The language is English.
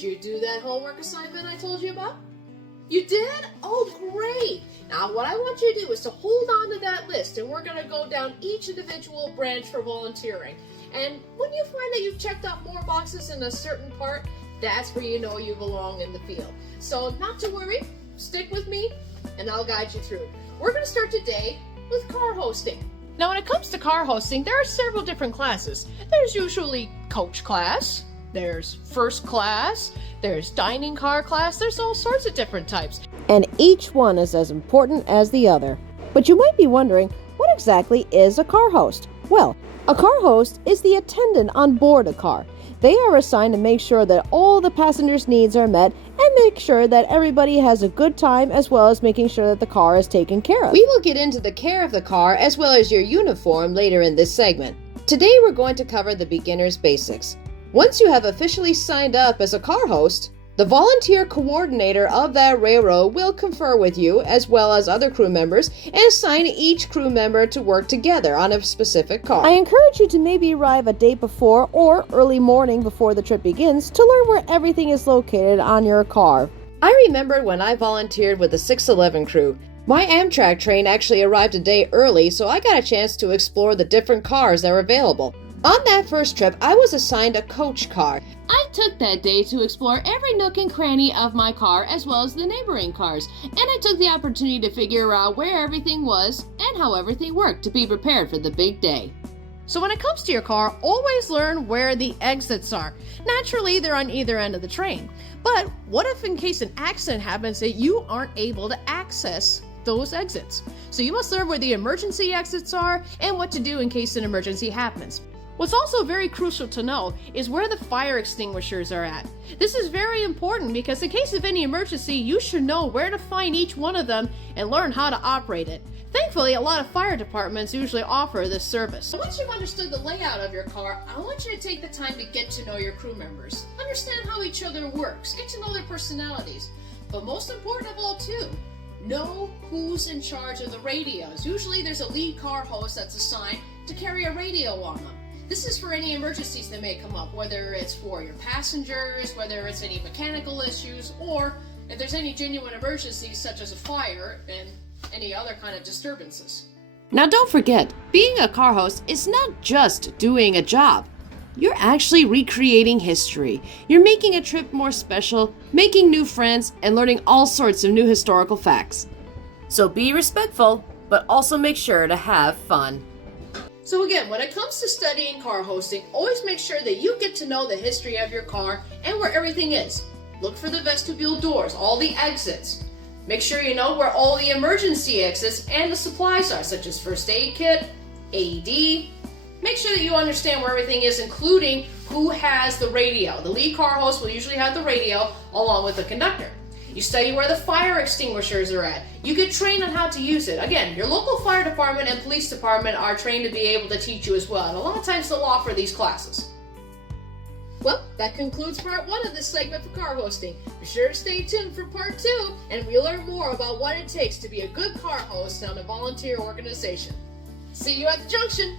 Did you do that homework assignment I told you about? You did? Oh, great! Now, what I want you to do is to hold on to that list, and we're going to go down each individual branch for volunteering. And when you find that you've checked off more boxes in a certain part, that's where you know you belong in the field. So, not to worry, stick with me, and I'll guide you through. We're going to start today with car hosting. Now, when it comes to car hosting, there are several different classes. There's usually coach class, there's first class, there's dining car class, there's all sorts of different types. And each one is as important as the other. But you might be wondering, what exactly is a car host? Well, a car host is the attendant on board a car. They are assigned to make sure that all the passengers' needs are met and make sure that everybody has a good time, as well as making sure that the car is taken care of. We will get into the care of the car as well as your uniform later in this segment. Today we're going to cover the beginner's basics. Once you have officially signed up as a car host, the volunteer coordinator of that railroad will confer with you as well as other crew members and assign each crew member to work together on a specific car. I encourage you to maybe arrive a day before or early morning before the trip begins to learn where everything is located on your car. I remember when I volunteered with the 611 crew. My Amtrak train actually arrived a day early, so I got a chance to explore the different cars that were available. On that first trip, I was assigned a coach car. I took that day to explore every nook and cranny of my car as well as the neighboring cars, and I took the opportunity to figure out where everything was and how everything worked to be prepared for the big day. So when it comes to your car, always learn where the exits are. Naturally, they're on either end of the train. But what if in case an accident happens that you aren't able to access those exits? So you must learn where the emergency exits are and what to do in case an emergency happens. What's also very crucial to know is where the fire extinguishers are at. This is very important because in case of any emergency, you should know where to find each one of them and learn how to operate it. Thankfully, a lot of fire departments usually offer this service. Once you've understood the layout of your car, I want you to take the time to get to know your crew members. Understand how each other works, get to know their personalities. But most important of all too, know who's in charge of the radios. Usually there's a lead car host that's assigned to carry a radio on them. This is for any emergencies that may come up, whether it's for your passengers, whether it's any mechanical issues, or if there's any genuine emergencies such as a fire and any other kind of disturbances. Now don't forget, being a car host is not just doing a job. You're actually recreating history. You're making a trip more special, making new friends, and learning all sorts of new historical facts. So be respectful, but also make sure to have fun. So again, when it comes to studying car hosting, always make sure that you get to know the history of your car and where everything is. Look for the vestibule doors, all the exits. Make sure you know where all the emergency exits and the supplies are, such as first aid kit, AED. Make sure that you understand where everything is, including who has the radio. The lead car host will usually have the radio along with the conductor. You study where the fire extinguishers are at. You get trained on how to use it. Again, your local fire department and police department are trained to be able to teach you as well. And a lot of times they'll offer these classes. Well, that concludes part 1 of this segment for car hosting. Be sure to stay tuned for part 2, and we'll learn more about what it takes to be a good car host on a volunteer organization. See you at the junction!